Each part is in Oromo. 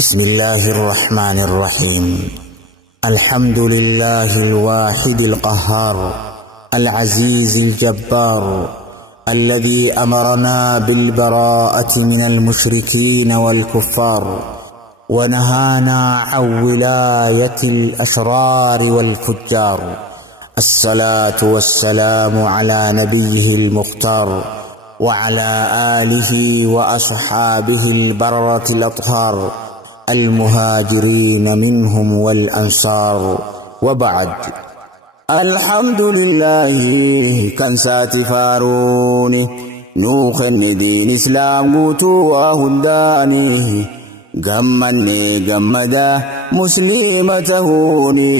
بسم الله الرحمن الرحيم. الحمد لله الواحد القهار العزيز الجبار الذي أمرنا بالبراءة من المشركين والكفار ونهانا عن ولاية الأشرار والفجار. الصلاة والسلام على نبيه المختار وعلى آله وأصحابه البررة الأطهار المهاجرين منهم والأنصار. وبعد، الحمد لله كان ساتفاروني نوخن دين إسلام قوتو وهداني قمني قمدا مسلمتهوني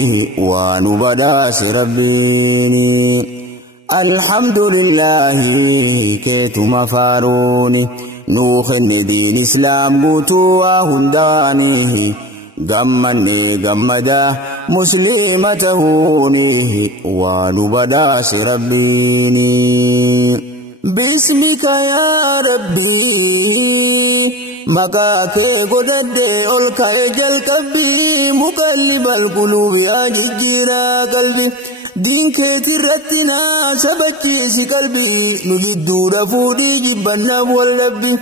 ونبداس ربيني. الحمد لله كيتو مفاروني نوخن دين إسلام قوتو وهداني قمني قمدا مسلمتهوني ونبداس ربيني. باسمك يا ربي مكاك قدد ألقى جلقبي مقلب القلوب يا ججيرا قلبي دين كترتنا سبتيسي قلبي نجد رفودي جبنا واللبي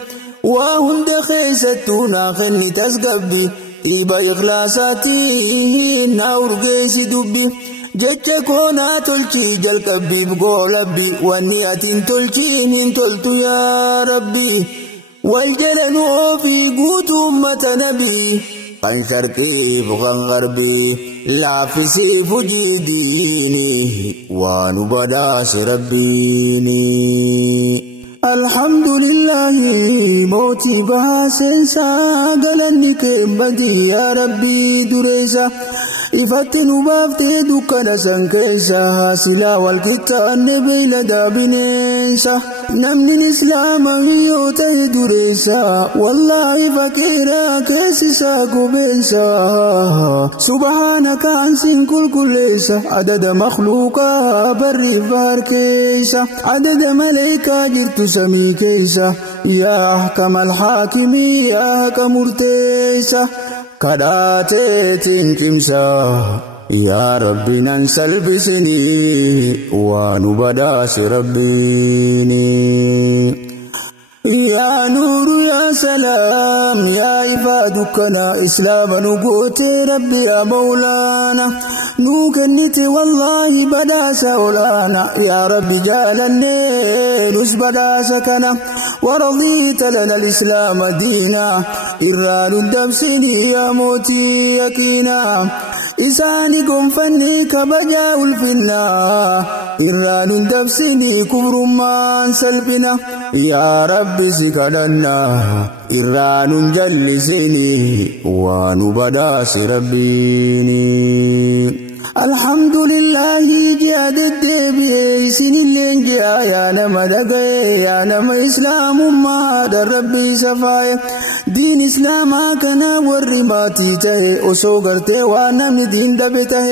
وهند خيستونا خني تسقبي إيبا إخلاصاتي ناور قيسي دبي جتش كونا تلشي جلقبي بقولبي ونيات تلشي من تلتو يا ربي والجلنو في قوت أمة نبي قن شرقي فقن غربي لا فسي فجيديني ونبداس ربيني. الحمد لله موتي باسنسا قلني كمدي يا ربي دريسا إفتن بافتي دكنا سنكيسا سلا والكتان بيلا دابنيسا نمني الإسلام يوته دريسا والله فكيرا كيسسا قبيسا سبحانك أنسين كل ليسا عدد مخلوقا بري فاركيسا عدد ملائكة جرت سمي كيسا يا أحكم الحاكمين يا أحكم مرتيسا كداتي تنكمسا يا ربي ننسل بسني ونبداس ربيني. يا نور يا سلام يا إفادكنا إسلام نقوت ربي يا مولانا نوكنت والله بداس أولانا يا ربي جالني نس بداسكنا ورضيت لنا الإسلام دينا إرال الدبسني يا موتي يكينا إسانكم فني كبجاء الفنا إرال الدبسني كبر ما سلبنا يا ربي سكدنا إرال جلسني ونبداس ربيني. الحمد لله جاد الدبي سن اللينجا يا نما دغي يا نما إسلام ما در ربي سفاي دين إسلام كنا ورماتي ته أسوغرته وانا مدين دبته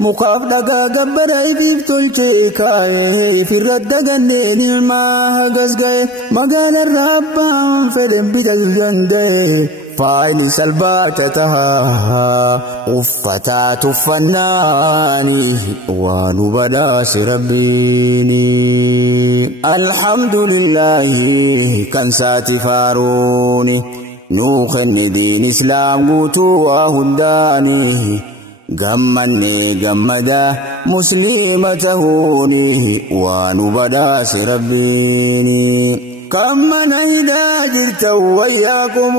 مقاف دغا غبري بيبتلچه كاي في رد غني ما غزغي مغال الرب فلم بدل جنده فاين سلباتها أفتات فناني ونبداس ربيني. الحمد لله كان ساتفاروني نوخن دين إسلام قوتو وهداني قمني قمدا مسلمتهوني ونبداس ربيني. كمن إذا جرت وياكم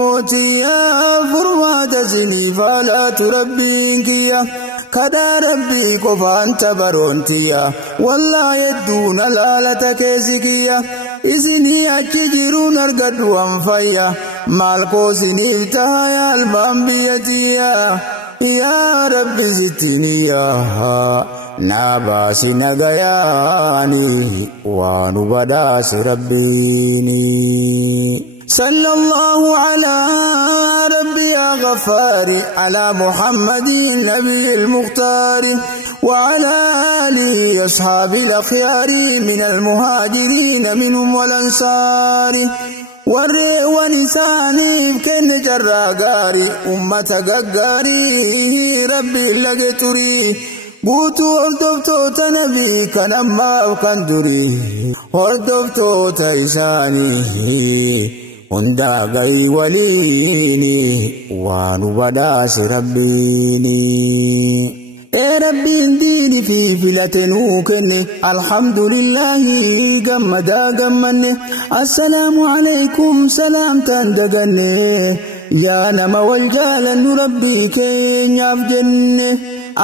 يا فرمات سني فلا تربينك يا كدا ربي كفان تبرونتيا والله يدون لالة كيسكيا إذني أكجرون أرقد وانفيا مالكو سني فتايا البامبيتيا يا ربي ستني يا ناباس نغياني ونبداس ربيني. صلى الله على ربي يا غفاري على محمد النبي المختار وعلى آله أصحاب الأخيار من المهاجرين منهم والأنصار warreewwan isaaniif kenne carraa gaarii ummata gaggaarii rabbiin lage turii guutuu hordoftoota nabii kan ammaaf kan durii hordoftoota isaanii hundaa ga'ii waliini waan badhaase rabbiini. Rabbiin diini fi filate nuu kenne alhamdulillahi gammadaa gammanne assalaamu alaykum salaamtaan daganne yaa nama wal jaalannu rabbii keenyaaf jenne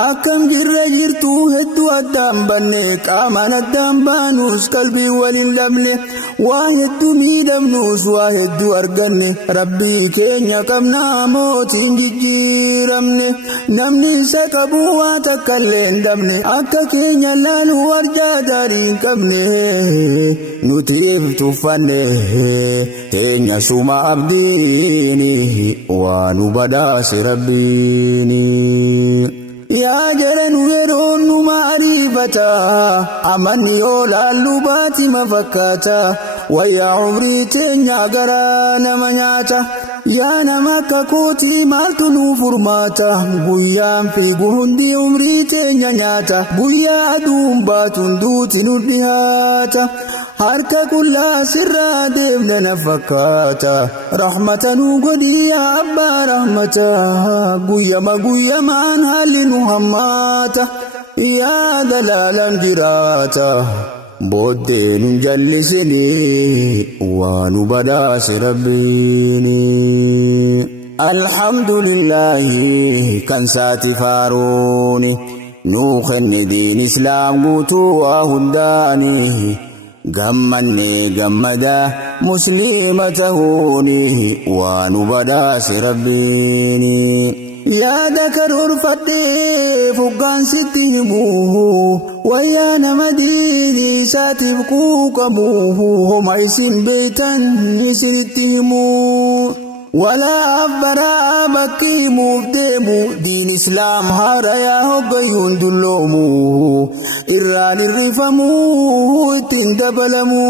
akkam jirra jirtu hedduu addaan banne qaamaan addaan baanus qalbii waliin dhabne waa hedduu miidhamnus waa hedduu arganne rabbii keenya qabnaa mootiin jijjiiramne namni isa qabu waa takkallee hin dhabne akka keenya laalu warjaa gaarii hin qabne nuti iftuuffanne teenya suma abdiini waan nu badhaase rabbiini. yaa jaranu yeroon nu maarifata amanni yoo laallu baatima fakkaata wayyaa umrii teenya garaa nama nyaata yaa nama akka kootii maaltu nu furmaata guyyaan fiigu hundi umrii teenya nyaata guyyaa aduun baatuun duuti nu dhihaata harka qullaa sirraa deemna na fakkaata rahmata nu godhi yaa abbaa rahmata guyyamaan haalli nu hammaata yaa dalaalan jiraata booddee nun jallisini waan nu badhaase rabbiini. alhamdulillahi kan saati faaruuni nuu kenne diin islaam guutuu waa hundaani gammanne gammada muslima tahuuni waan nu badhaase rabbiini. yaada karoorfadhee fuggaan sitti himu wayyaa nama diini isaatiif quuqamu homa isin beeytan isinitti himu walaaf baraa bakki himuuf deemu diin islaam haarayaa hoggayyuun dulloomu irraan irrifamu ittiin dabalamu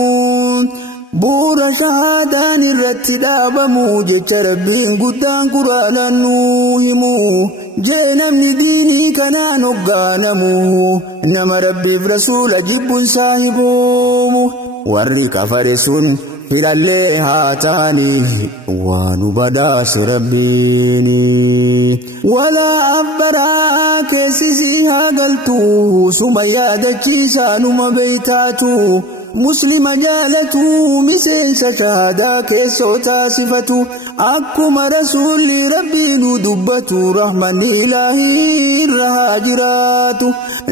buura shahaadaan irratti dhaabamu jecha rabbiin guddaan quraanaan nuu himu jee namni diinii kanaan hoggaanamu nama rabbiif rasuula jibbuun saahiboomu warri kafare sun filallee haa taanii waan nu badhaase rabbiini. walaa abbaraa keessisii haa galtu suma yaadachiisaa numa beeytaatu muslima jaalatu miseensa shahaadaa keessoo taasifatu akkuma rasuulli rabbiinu dubbatu rahmanni ilaahii irra haa jiraatu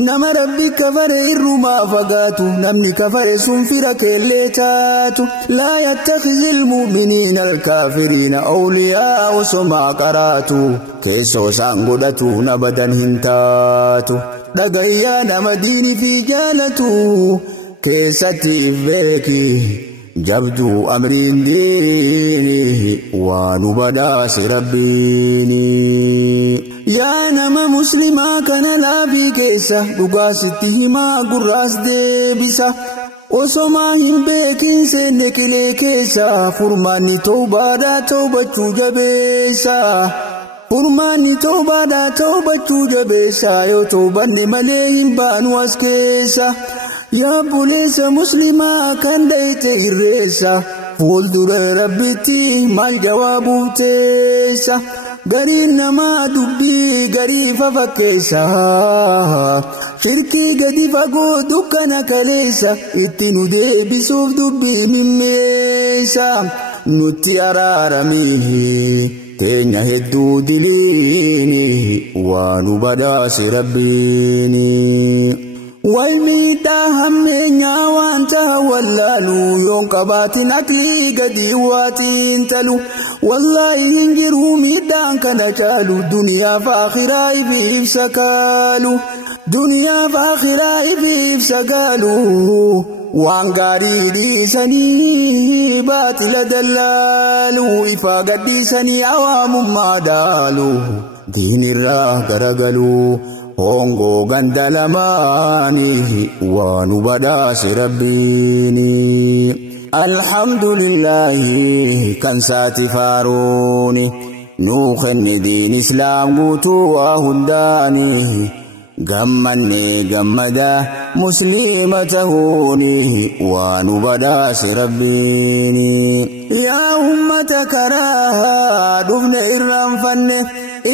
nama rabbi kafare irrumaa fagaatu namni kafare sun fira keellee taatu laa yattakhizil mu'miniina alkaafiriina awliyaa osomaa qaraatu keessoo isaan godhatu nabadan hin taatu dhagayyaa nama diini fi jaalatu keessatti beeki jabduu amriin diini waan nu badhaase rabbiini. yaa nama muslimaa kana laabii keessa dhugaasitti himaa gurraas deebisa osomaa hin beekin seenne qilee keessa furmaanni tawbaadhaa tawbachuu jabeessa furmaanni tawbaadhaa tawbachuu jabeessa yoo tawbanne malee hin baanu as keessa yaa buleessa muslimaa kan dayte irreessa fuuldura rabbitti maal jawaabuuf teessa gariin namaa dubbii garii fafakkeessa shirkii gadi fagoo dukkana kaleessa itti nu deebisuuf dubbii mimmeessa nutti araaramii teenya hedduu diliini waan nu badhaase rabbiini. walmiidhaa hammeenyaa waan taha wallaalu yoon qabaatin aklii gadi waatiin talu wallaahi hin jiru miidhaan kana caalu duniyaaf akhiraa ifiif sakaalu duniyaaf akhiraa ifiif sagaalu waan gaarii dhiisanii baatila dallaalu ifaa gadhiisanii awaamummaa dhaalu diinirraa garagalu hongo gandalamaani waan nu badhaase rabbiini. alhamdulillahi kan saati faaruni nuukhenne diin islaam guutuu waa hundaani gammanne gammada muslima tahuni waan badaasi rabbiini yaa ummata karaha dufne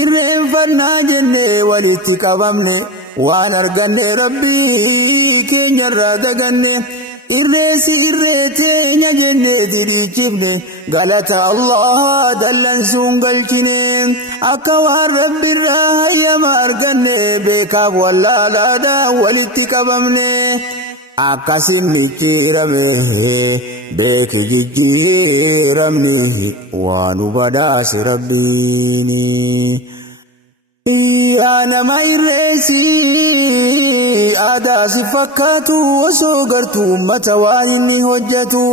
irreeffanna jenne walitti qabamne waan arganne rabbii keenyarraa daganne irreesi irreeteenya jenne diriichifne galata Allah dallansuun galchine akka waan rabbirraa hayyama arganne beekaaf wallaalaadha walitti qabamne akkasin jijjiirame beeki jijjiiramne waan badaasi rabbiini yaa nama irreesi aadaa si fakkaatu osoo gartuu ummata waan inni hojjetu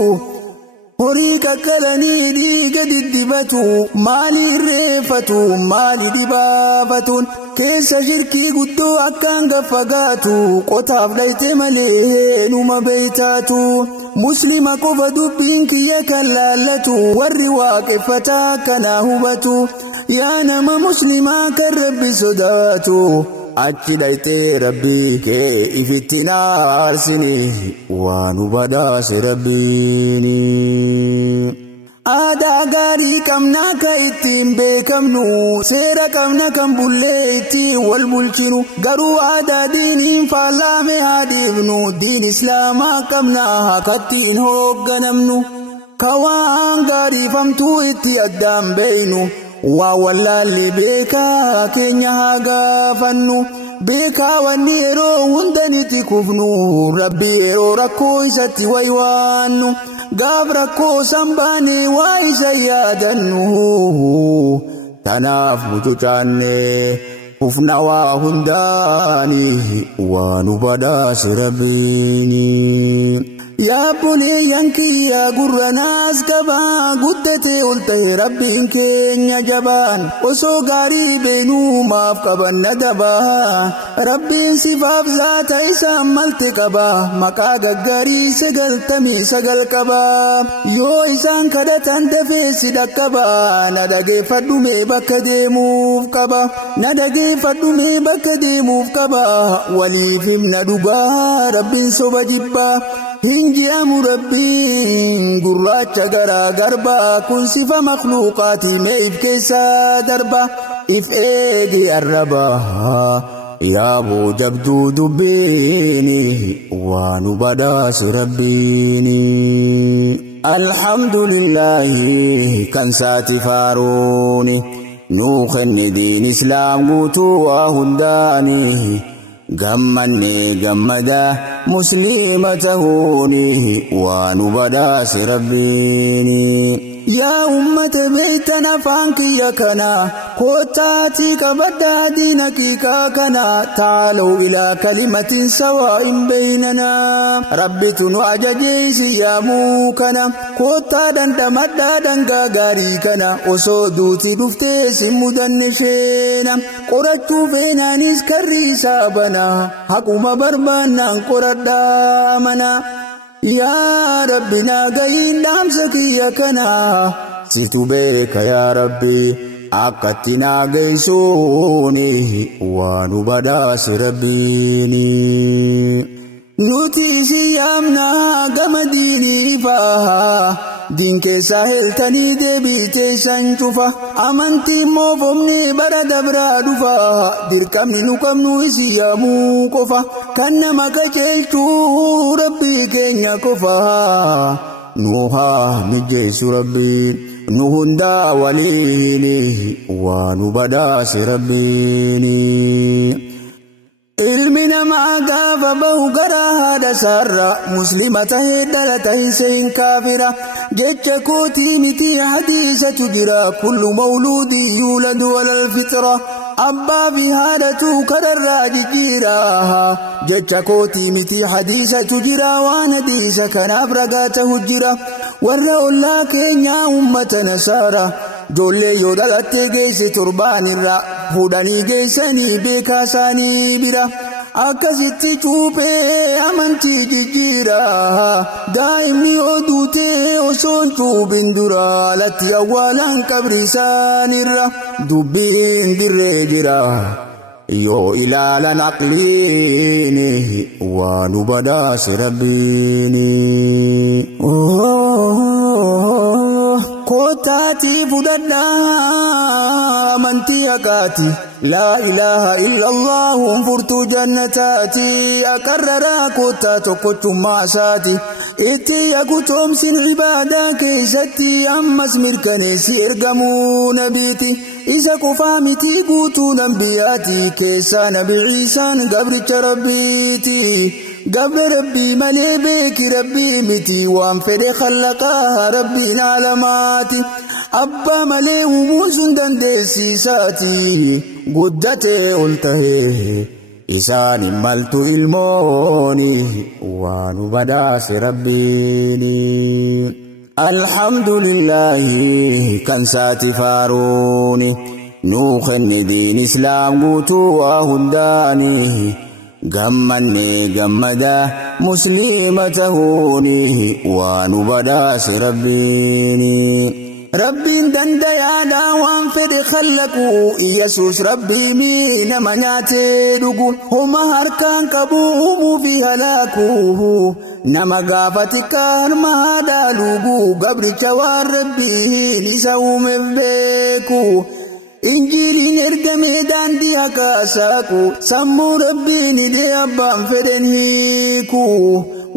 horii kakkalanii dhiiga diddibatu maali irreeffatu maali dhibaafatuun keessa shirkii guddoo akkaan gaffagaatu qotaaf dhayte malee numa beeytaatu muslima qofa dubbiin kiyya kan laallatu warri waaqeffataa kana hubatu yaa nama muslimaa kan rabbi sodaatu achi dhayte rabbii kee ifitti naarsini waan badaasi rabbiini aadaa gaarii qabna ka ittiin beekamnu seera qabna kan bullee ittiin wal bulchinu garuu aadaa diiniin faallame haadhiifnu diin islaamaa qabna hakattiin hoogganamnu ka waan gaariifamtuu itti addaan beeynu waa wallaalli beekaa keenya haa gaafannu beekaa wanni yeroo hundanitti kufnu rabbi yeroo rakkoo isatti waywaannu gaaf rakkoo sambaane waa isa yaadannu tanaaf mucucaanne kufna waa hundaani waan badaasi rabbiini yaa buleeyyan kiyya gurranaas qabaa guddatee ol ta'e rabbiin keenya jabaan osoo gaarii beenuu maaf qabanna dabaa rabbiin sifaaf zaata isaan malte qabaa maqaa gaggaarii 99 qabaa yoo isaan kadhatan dafee si dhaqqabaa na dhageeffadhume bakka deemuuf qaba na dhageeffadhume bakka deemuuf qaba waliif himna dhugaa rabbiin soba jibbaa hinji'amu rabbiin gurraacha garaa garba kun sifa makhluuqaati mee if keessaa darba if eegi arraba yaa boo jabduu dubbiini waan badaasi rabbiini alhamdulillahi kan saati faaruni nuukhenne diin islaam guutuu waa hundaani gammanne gammada muslima tahuni waan badaasi rabbiini yaa ummata beeytan afaan kiyya kana kootaati qabadda diina kiikaa kana taalaw ilaa kalimatin sawaa'in beeynana rabbitu nu ajajeesi yaamuu kana kootaa dandamadhaa dangaa gaarii kana osoo duuti dhuftee si mudanne sheena qorachuu feenaanis karri isaa bana haquma barbaannaan qoradhaa mana yaa rabbi naagayiin dhaamsa kiyya kana situ beeka yaa rabbi akkatti naagaysuuni waan badaasi rabbiini nuti isi yaamna gama diiniifaa diin keessaa heltanii deebitee san cufa amantii moofomnee bara dabraa dhufa dirqamni nu qabnu isi yaamuu qofa kan nama qajeelchuu rabbii keenya qofa nu haa mijeessu rabbiin nu hundaa waliini waan badaasi rabbiini ilmi namaa gaafa bahu garaa haadha saarra muslima tahee dhalata hin kaafira jecha kootii miti hadiisatu jira kullu mawluudin yuuladu alal fitra abbaa fi haadhatu kararraa jijjiira jecha kootii miti hadiisatu jira waan hadiisa kanaaf ragaa ta'u jira warra ollaa keenyaa ummata nasaara joollee yoo dhalattee geesse torbaanirra fuudhanii geessanii beekaa isaanii bira akkasitti cuuphee amantii jijjiira daa'imni oduutee osoon cuubin dura alatti awwaalan qabri isaanirra dubbiin dirree jira yoo ilaalan aqliini waan badaase rabbiini kotaati fudhadha amantii haqaati laa ilaaha illallah furtuu jannataati aqarrara kotaa tokkochummaa isaati itti yagutoomsin ibaadaa keessatti ammas mirkaneessi ergamuu nabiiti isa qofaa miti guutuu nambiyaati keessaa nabi Ciisaan gabricha rabbiiti gabra rabbii malee beeki rabbii miti waan fedhe khallaqaa rabbiin alamaati abbaa malee uumuu sun dandeessisaati guddatee ol tahee isaan maltu ilmooni waan badaase rabbiini alhamdulillahi kan saati faaruuni nuu kenne diin islaam guutuu waa hundaani gammanne gammada muslima tahuuni waan badaase rabbiini rabbiin dandayaadha waan fedhe khallaqu yesus rabbii mi nama nyaatee dhugu homa harkaan qabu uumuu fi halaaku nama gaafati karma haadha lugu gabricha waan rabbiin isa uumeef beeku injiliin ergame daandii haqaasaaqu sammuu rabbiin hidhee abbaan fedhen hiiku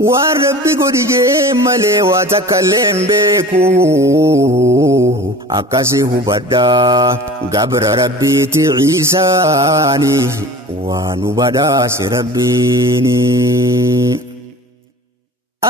waan rabbi godhigee malee waa takkallee hin beeku akkasi hubadha gabra rabbiiti Ciisaani waan badaase rabbiini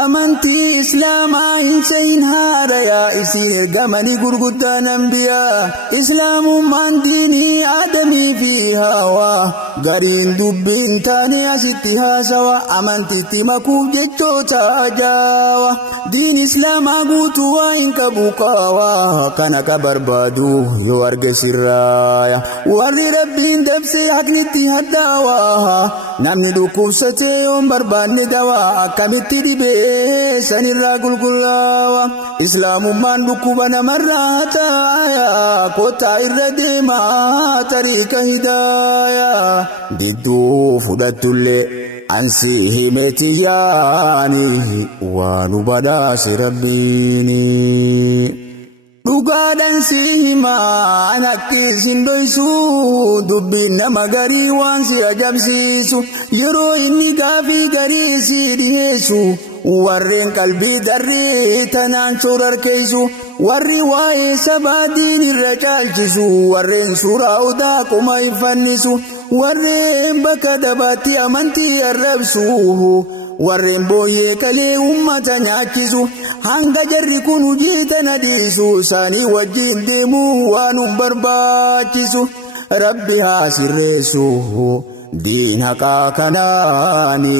amantii islaamaa hin haarayaa isiin ergamanii gurguddaan anbiyaa islaamummaan diinii aadamii fi hawaa gariin dubbiin taane asitti haasawa amantiitti makuuf jechoota ajaawa diin islaamaa guutuu waa hin qabu qaawaa kana ka barbaadu yoo arge sirraaya warri rabbiin dabsee haqnitti haddaawaa namni dhukkubsatee yoon barbaanne dawaa akkamitti dhibee sanirraa gulgullaawa islaamummaan dhukkuba namarraa taaya kotaa irra deemaa tariika hidaaya didduu fudhattullee ansi himeti yaani waan badaase rabbiini dhugaadhaan si himaan akkisin dhoysu dubbiin nama garii waan si ajabsiisu yeroo inni gaafii garii si dhiyeessu warreen qalbii darrii tanaan sorarkeessu warri waa'ee sabaa diin irra caalchisu warreen suuraa odaa qoma ifannisu warreen bakka dabaatti amantii arrabsu warreen booyyee kalee ummata nyaachisu hanga jarri kun hujii tana dhiisu isaanii wajjin deemuu waan barbaachisu rabbi haa sirreessu diin haqaa kanaani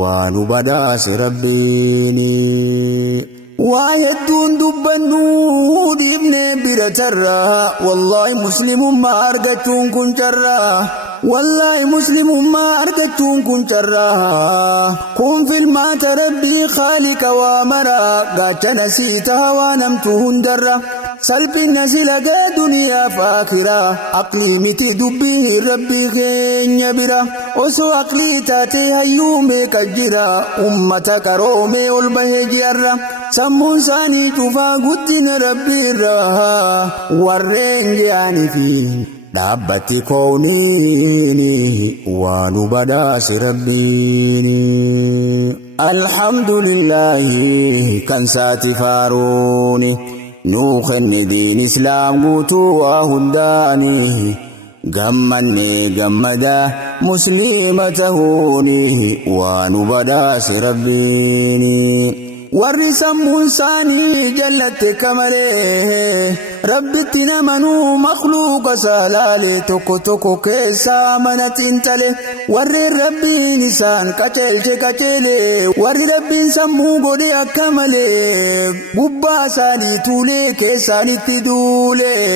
waan badaase rabbiini waa hedduun dubbannu dhiibnee bira tarraa wallaahi muslimummaa argachuun kun carraa wallaahi muslimummaa argachuun kun carraa kun filmaata rabbii khaaliqa waa maraa gaachana sii taha waa namtu hundarra salphina silagee duniyaa fi akhiraa aqlii miti dubbii rabbii keenya bira osoo aqlii taatee hayyuu meeqa jira ummata qaroomee ol bahee ji'arra sammuun isaanii cufaa guddina rabbiirra warreen ga'anii fi dhaabbatti kooniini waan badaase rabbiini alhamdulillahi kan saati faaruuni nuu kenne diin islaam guutuu waa hundaani gammanne gammada muslima tahuuni waan badaase rabbiini warri sammuun isaanii jallatte kamalee rabbitti namanuu makhluuqa saalaalee tokko tokko keessaa mana tintale warreen rabbiin isaan qaceelche qaceelee warri rabbiin sammuu godhe akka malee gubbaa isaanii tuulee keessaanitti duulee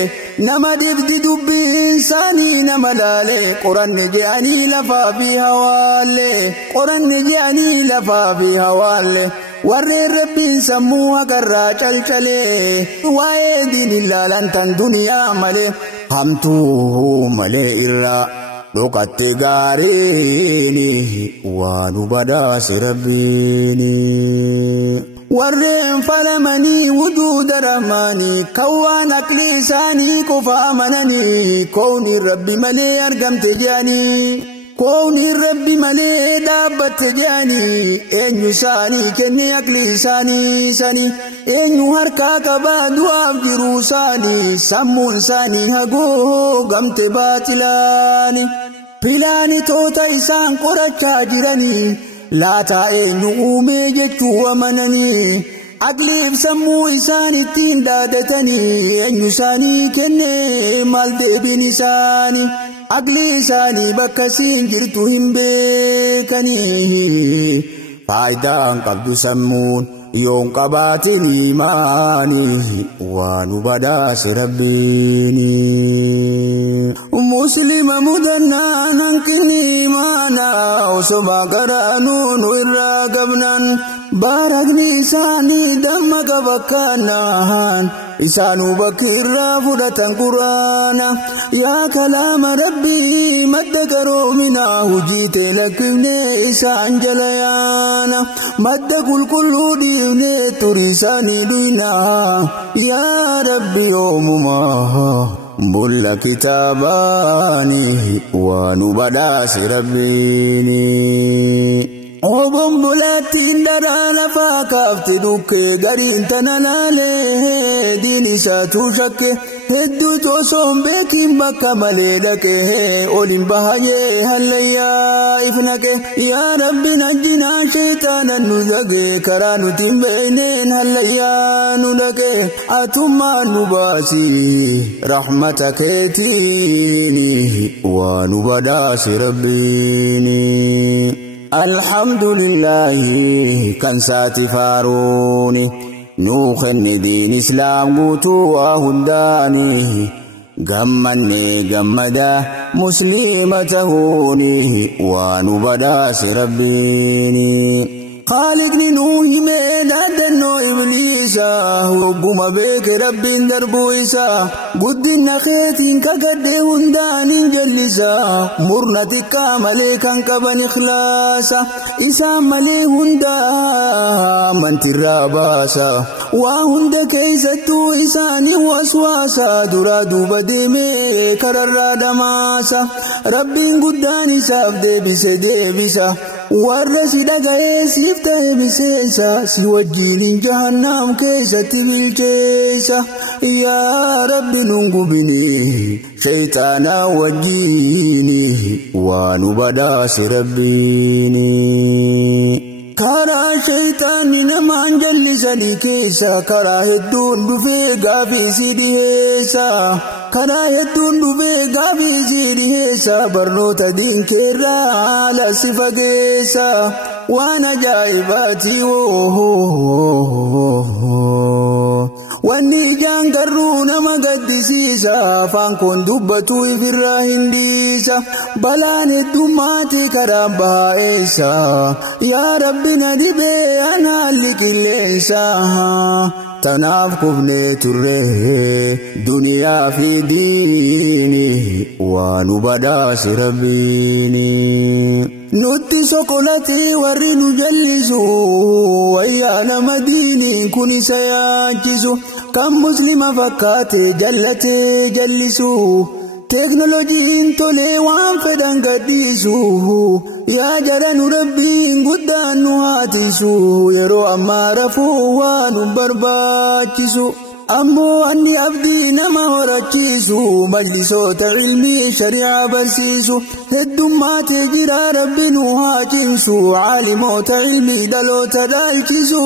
nama dibdi dubbiin isaanii nama laale qoranne je'anii lafaa fi hawaalle qoranne je'anii lafaa fi hawaalle warreen rabbiin sammuu haqarraa calcalee waa'ee diin ilaalan tan duniyaa malee hamtuu malee irraa dhokatte gaariini waan badaase rabbiini warreen falamanii wujuuda rahmaanii kawwaan aqli isaanii qofa amananii koowni rabbi malee argamte je'anii koowni rabbi malee dhaabbatte je'anii eenyu isaanii kenne aqli isaanii sanii eenyu harkaa qabaa du'aaf jiruu isaanii sammuun isaanii hagoo gamte baatilaani pilaanitoota isaan qorachaa jiranii laataa eenyu uumee jechuu amananii aqliif sammuu isaan ittiin dhaadatanii eenyu isaanii kenne maal deebiin isaanii aqli isaanii bakka siin jirtu hin beekanii faayidaan qabdu sammuun yoon qabaatin imaanii waan badaase rabbiini muslima mudannaan hanqinni imaanaa osoma garaanuu nu irraa gabnan barakni isaanii dammaqa bakkaannaan isaanuu bakki irraa fudhatan quraana yaa kalaama rabbii madda qaroominaa hujiitee lakkifnee isaan jala yaana madda qulqulluu dhiifnee turii isaanii duynaa yaa rabbi oomumaa bulla kitaabaani waan badaase rabbiini obombolattiin daraa lafaa kaafte dhukkee gariin tana laalee diin isaatu shakke hedduu toosoon beekin bakka malee dhaqee olin bahayee hallayyaa ifnaqe yaa rabbi najjinaa sheexaanan nu dhagee karaa nuti hin beeyneen hallayyaa nu dhaqe atummaan nu baasii rahmata keetiini waan badaase rabbiini alhamdulillahi kan saati faaruuni nuukhenne diin islaam guutuu waa hundaani gammanne gammada muslima tahuuni waan badaase rabbiini خالقني نوحي ميدا دنو إبليسا وقوم بيك ربي دربو إسا قدنا خيتين كقد هندان جلسا مرنتك مليكا كبن إخلاسا إسا ملي هندا من تراباسا وهند كيستو إساني واسواسا درادو بديمي كرر دماسا ربي قداني ساف ديبسا ورسي دقائي سيفتة بسيسا سيوجين جهنم كيسة بالجيسة يا رب ننقبني شيطانا وجيني ونبداس ربيني كرا شيطاني نمان جلسني كيسا كرا هدون بفيقا في سيديسا كرا هدون بفيقا في سيديسا برنوتا دين كرا على سفاقيسا وانا جايباتي واني جان قرونا مقدسيسا فانكون دبتو في الراهنديسا بلان الدماتي كرابها إيسا يا ربنا دبي أنا لك الليسا تناف كفني تره دنيا في ديني ونبداس ربيني نوتي سوكولاتي ورينو جلسو ويانا مديني كوني سيانجسو كم مسلم فكاتي جلتي جلسو تكنولوجين تولي وان فدان قديسو يا جران ربين قدان نهاتيسو يرو أما رفو وان برباكسو أمو أني أبدي نما وركيسو مجلسوت علمي شريعة برسيسو الدمات جرى ربي نهاجنسو عالموت علمي دلوت دالكسو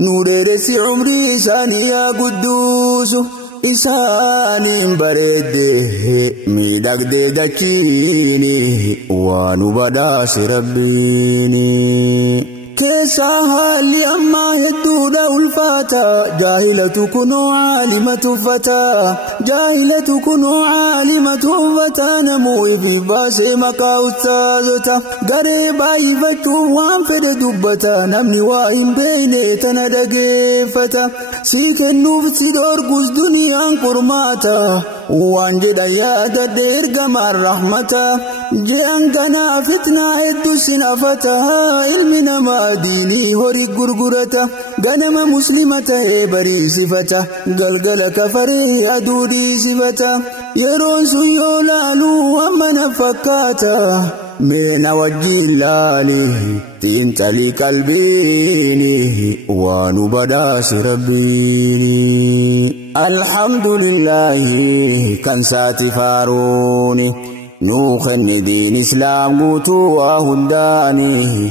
نور رسي عمري سانيا قدوسو إساني بريده ميدك دي دكيني وانو بداس ربيني كيسا هالي أما يدودا والفاتا جاهلة كنو عالمة فتا جاهلة كنو عالمة فتا نموي في باسي مكا أستاذتا قريبا يفتو وانفد دبتا نمني واهم بيني تندقفتا سيك النوف سيدور قوز دنيا قرماتا وانجد يادا دير قمار رحمتا جيان كنا فتنا هدو سنافتا علمنا ما ديني هوري غرغرتا غنم مسلمة بري صفتا غلغل كفري أدودي صفتا يرون سيولالو ومن فكاتا من وجه اللالي تنتلي قلبيني ونبداس ربيني الحمد لله كان ساتي فاروني نوخن دين إسلام قوتو وهداني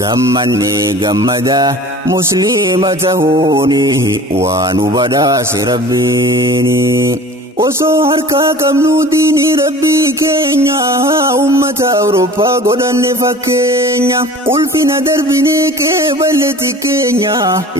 غمني غمدا مسلمتهوني ونبداس ربيني وسو harka qabnu diini rabbii keenya ummata Awurooppaa godhanne fakkeenya ulfina darbinee qeeballetti keenya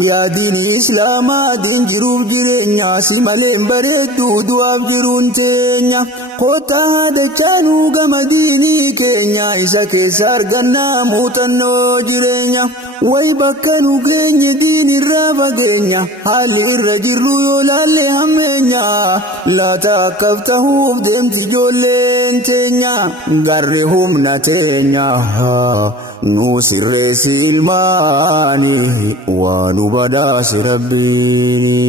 yaa diini islaamaa diin jiruuf jireenya si malee bareeddu du'aaf jiruun teenya kottaa dachaanuu gama diini keenya isa keessa argannaa muuxannoo jireenya way bakka nu geenye diini irraa fageenya haalli irra jirru yoo laalle hammeenya تاكفتهوف دمت جولين تينيا غرهم نتينيا نوسر سلماني ونبداس ربيني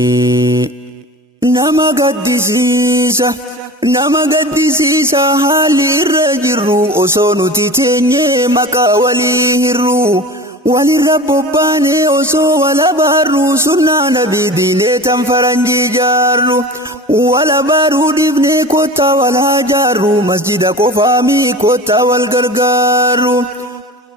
نما قدسيسا حالي الرجر أصونو تتيني مكا ولي هرو وللرب باني أصو ولا بارو سنة نبي ديني تنفرنجي جارو ولا بارود ابن كوتا ولا جارو مسجد كفامي كوتا والغرغارو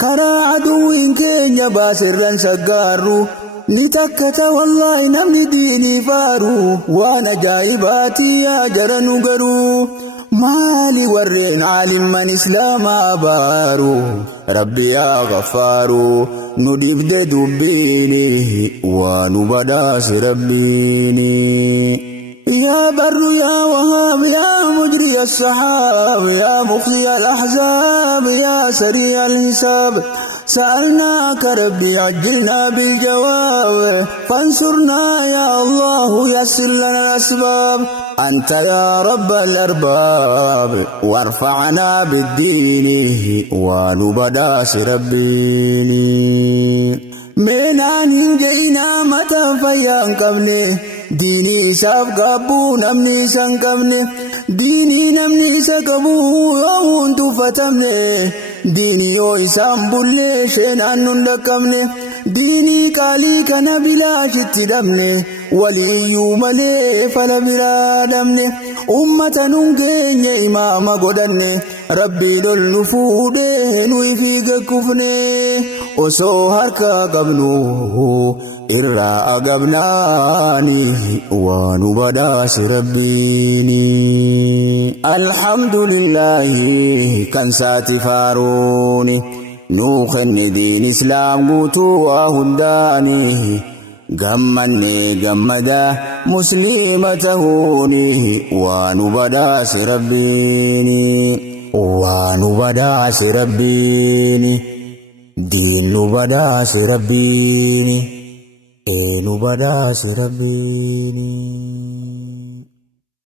كرا عدو إنكين باسرن سقارو نتكتا والله نمني ديني فارو وانا جايباتي يا جرنو قرو مالي ورين عالم من إسلام بارو ربي يا غفارو ندب دبيني ونبداس ربيني يا بر يا وهاب يا مجري السحاب يا مخزي الأحزاب يا سريع الحساب سألناك ربي عجلنا بالجواب فانصرنا يا الله يسر لنا الأسباب أنت يا رب الأرباب وارفعنا بالدين ونبداس ربيني من أن جئنا متى فيان قبلي ديني ساف قبو نمني سان قبني ديني نمني سكبو يوم تفتمني ديني يو إسام بولي شينان نندقمني ديني كالي كان بلا شتدمني ولي يوملي فلا بلا دمني أمة ننجي إمام قدني ربي دل نفوده نوي فيك كفني وسو هركا قبنوه إرى أقبناني ونبداس ربيني الحمد لله كان ساتي فاروني نوخن دين إسلام قوتو وهداني غمني غمدا مسلمتهوني ونبداس ربيني دين نبداس ربيني نبداس ربيني